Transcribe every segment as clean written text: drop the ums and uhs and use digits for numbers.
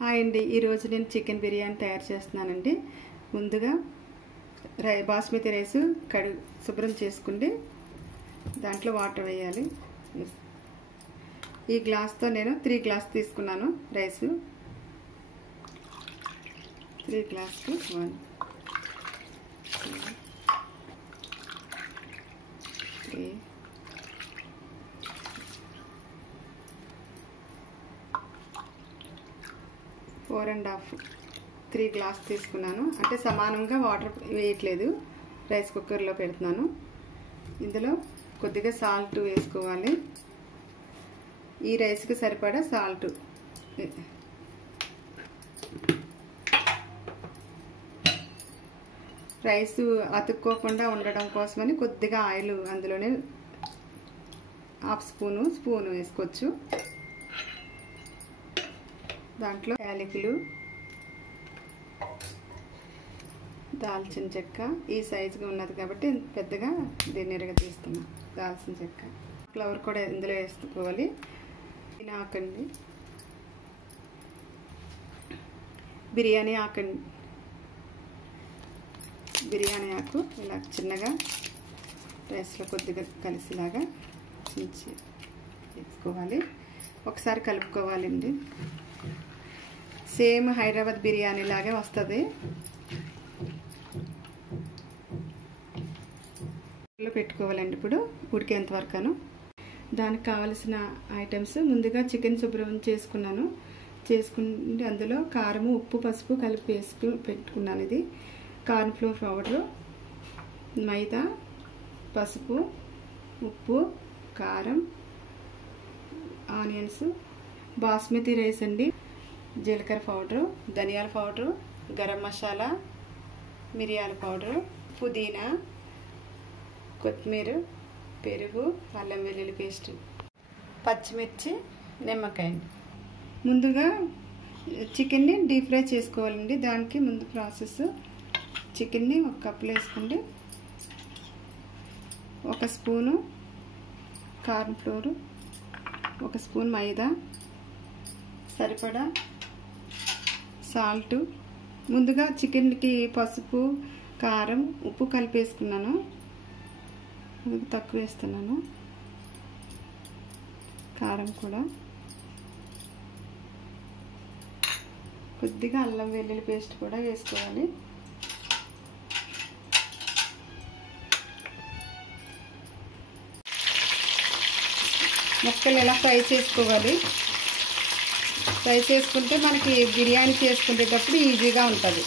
Hi అండి, ఈరోజు నేను చికెన్ బిర్యానీ తయారు చేస్తున్నానండి. ముందుగా బాస్మతి రైస్ శుభ్రం చేసుకుంటే దాంట్లో వాటర్ వేయాలి. ఈ గ్లాస్తో నేను 3 గ్లాస్ తీసుకున్నాను రైస్. 3 గ్లాస్కి 1 3 4.5 3 గ్లాస్ తీసుకున్నాను. అంటే సమానంగా వాటర్ వేయట్లేదు, రైస్ కుక్కర్లో పెడుతున్నాను. ఇందులో కొద్దిగా సాల్ట్ వేసుకోవాలి. ఈ రైస్కి సరిపడా సాల్ట్. రైస్ అతుక్కోకుండా ఉండడం కోసమని కొద్దిగా ఆయిల్ అందులోనే ½ స్పూన్ వేసుకోవచ్చు. దాంట్లో యాలకులు, దాల్చిన చెక్క ఈ సైజుగా ఉన్నది కాబట్టి పెద్దగా దీన్ని తీస్తున్నాం. దాల్చిన చెక్క, ఫ్లవర్ కూడా ఇందులో వేసుకోవాలి. ఆకండి, బిర్యానీ ఆకండి, బిర్యానీ ఆకు ఇలా చిన్నగా రైస్లో కొద్దిగా కలిసిలాగా చించి వేసుకోవాలి. ఒకసారి కలుపుకోవాలండి. సేమ్ హైదరాబాద్ బిర్యానీ లాగే వస్తుంది. పెట్టుకోవాలండి. ఇప్పుడు ఉడికేంత వరకును దానికి కావలసిన ఐటమ్స్ ముందుగా చికెన్ శుభ్రం చేసుకుంటే అందులో కారము, ఉప్పు, పసుపు కలిపి పెట్టుకున్నాను. ఇది కార్న్ఫ్లోర్ పౌడరు, మైదా, పసుపు, ఉప్పు, కారం, ఆనియన్స్, బాస్మతి రైస్ అండి, జీలకర్ర పౌడరు, ధనియాల పౌడరు, గరం మసాలా, మిరియాల పౌడరు, పుదీనా, కొత్తిమీర, పెరుగు, అల్లం వెల్లుల్లి పేస్ట్, పచ్చిమిర్చి, నిమ్మకాయ. ముందుగా చికెన్ని డీప్ ఫ్రై చేసుకోవాలండి. దానికి ముందు ప్రాసెస్, చికెన్ని ఒక కప్పులో వేసుకోండి. 1 స్పూను కార్న్ఫ్లోరు, 1 స్పూన్ మైదా, సరిపడా సాల్ట్. ముందుగా చికెన్కి పసుపు, కారం, ఉప్పు కలిపేసుకున్నాను. తక్కువ వేస్తున్నాను. కారం కూడా కొద్దిగా అల్లం వెల్లుల్లి పేస్ట్ కూడా వేసుకోవాలి. ముక్కలు ఎలా ఫ్రై చేసుకోవాలి. ఫ్రై చేసుకుంటే మనకి బిర్యానీ చేసుకునేటప్పుడు ఈజీగా ఉంటుంది.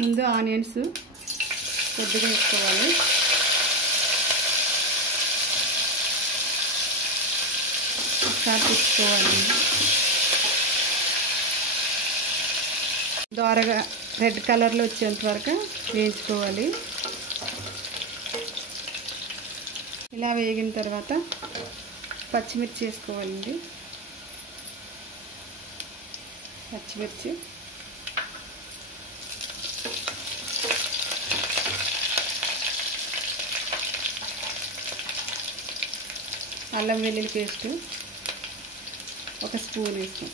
ముందు ఆనియన్స్ కొద్దిగా వేసుకోవాలి. ఒకసారి తిప్పుకోవాలి. దోరగా రెడ్ కలర్లో వచ్చేంత వరకు వేయించుకోవాలి. ఇలా వేగిన తర్వాత పచ్చిమిర్చి వేసుకోవాలండి. పచ్చిమిర్చి, అల్లం వెల్లుల్లి పేస్ట్ 1 స్పూన్ వేస్తాం.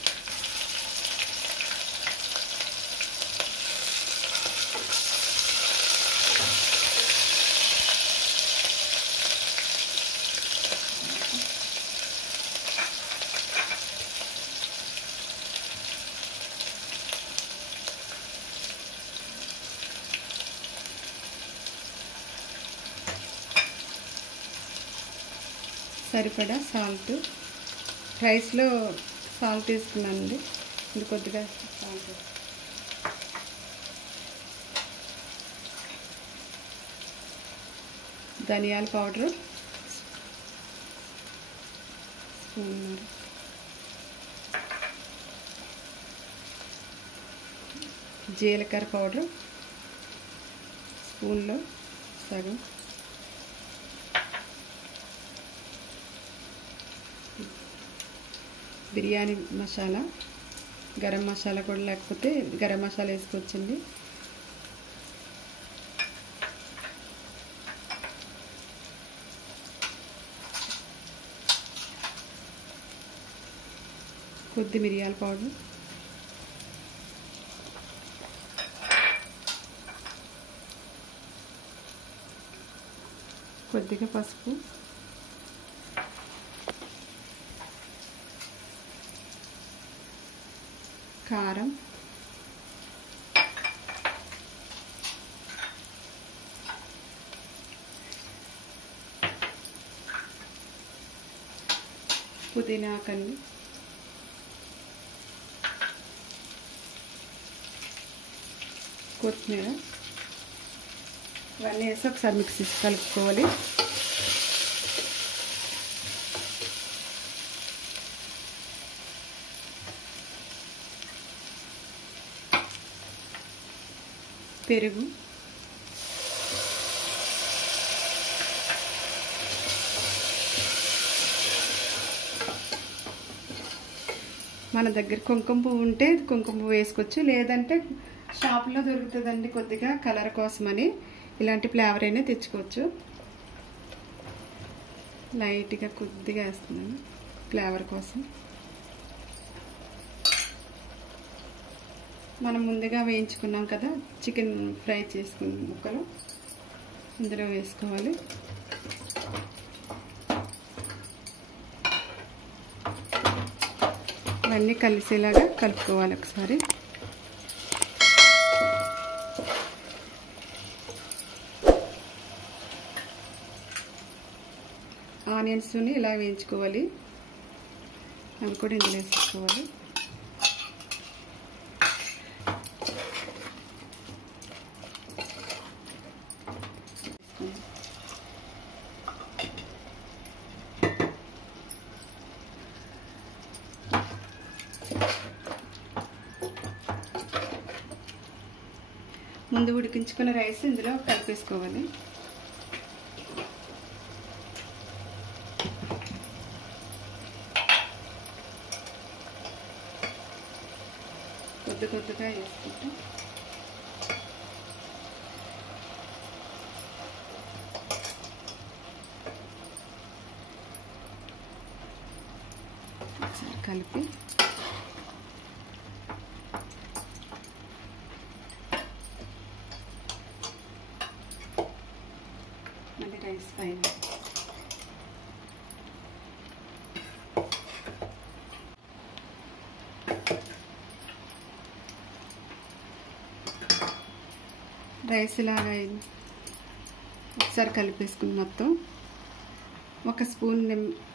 సరిపడా సాల్ట్, రైస్లో సాల్ట్ వేసుకున్నానండి. ఇది కొద్దిగా సాల్ట్, ధనియాల పౌడరు స్పూన్, జీలకర్ర పౌడర్ స్పూన్లో సగం, బిర్యానీ మసాలా, గరం మసాలా కూడా లేకపోతే గరం మసాలా వేసుకోవచ్చండి. కొద్ది మిరియాల పౌడర్, కొద్దిగా పసుపు, కారం, పుదీనా కండి, కొత్తిమీర ఇవన్నీ వేసి ఒకసారి మిక్సీ కలుపుకోవాలి. పెరుగు, మన దగ్గర కుంకుమ పువ్వు ఉంటే కుంకుమ పువ్వు వేసుకోవచ్చు, లేదంటే షాప్లో దొరుకుతుందండి కొద్దిగా కలర్ కోసమని, ఇలాంటి ఫ్లేవర్ అయినా తెచ్చుకోవచ్చు. లైట్గా కొద్దిగా వేస్తున్నాను ఫ్లేవర్ కోసం. మనం ముందుగా వేయించుకున్నాం కదా చికెన్ ఫ్రై చేసుకున్న ముక్కలు ఇందులో వేసుకోవాలి. ఇవన్నీ కలిసేలాగా కలుపుకోవాలి ఒకసారి. ఆనియన్స్ని ఇలా వేయించుకోవాలి, అవి కూడా ఇందులో వేసుకోవాలి. ముందు ఉడికించుకున్న రైస్ ఇందులో కలిపేసుకోవాలి. కొద్ది కొద్దిగా వేసుకుంటాం. ఒకసారి కలిపి మళ్ళీ రైస్ పైన రైస్ ఇలాగా ఒకసారి కలిపేసుకుని మొత్తం ఒక స్పూన్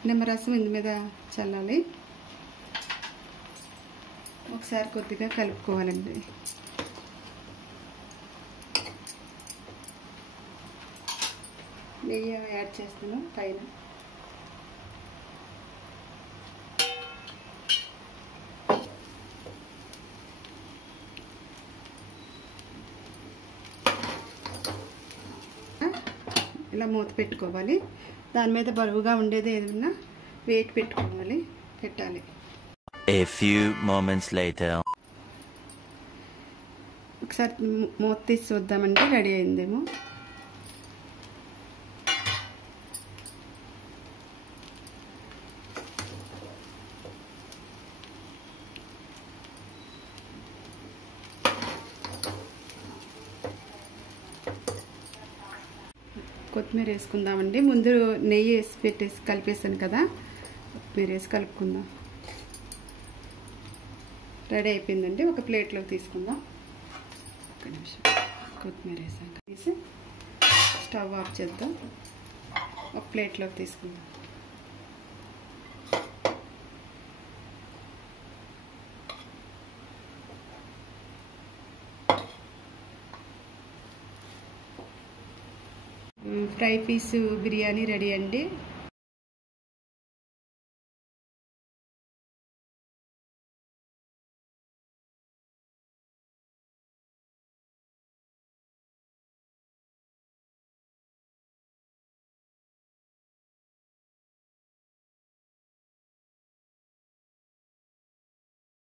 నిమ్మరసం ఇందు మీద చల్లాలి. ఒకసారి కొద్దిగా కలుపుకోవాలండి. నెయ్యి యాడ్ చేస్తున్నాం పైన. ఇలా మూత పెట్టుకోవాలి. దాని మీద బరువుగా ఉండేది ఏదైనా వెయిట్ పెట్టాలి. A few moments later. ఒకసారి మూత తీసి చూద్దామంటే రెడీ అయిందేమో. కొత్తిమీర వేసుకుందామండి. ముందు నెయ్యి వేసి కలిపేసాను కదా, కొత్తిమీర వేసి కలుపుకుందాం. రెడీ అయిపోయిందండి. ఒక ప్లేట్లోకి తీసుకుందాం. ఒక నిమిషం. కొత్తిమీర వేసాక తీసి స్టవ్ ఆఫ్ చేద్దాం. ఒక ప్లేట్లోకి తీసుకుందాం. ఫ్రై పీసు బిర్యానీ రెడీ అండి.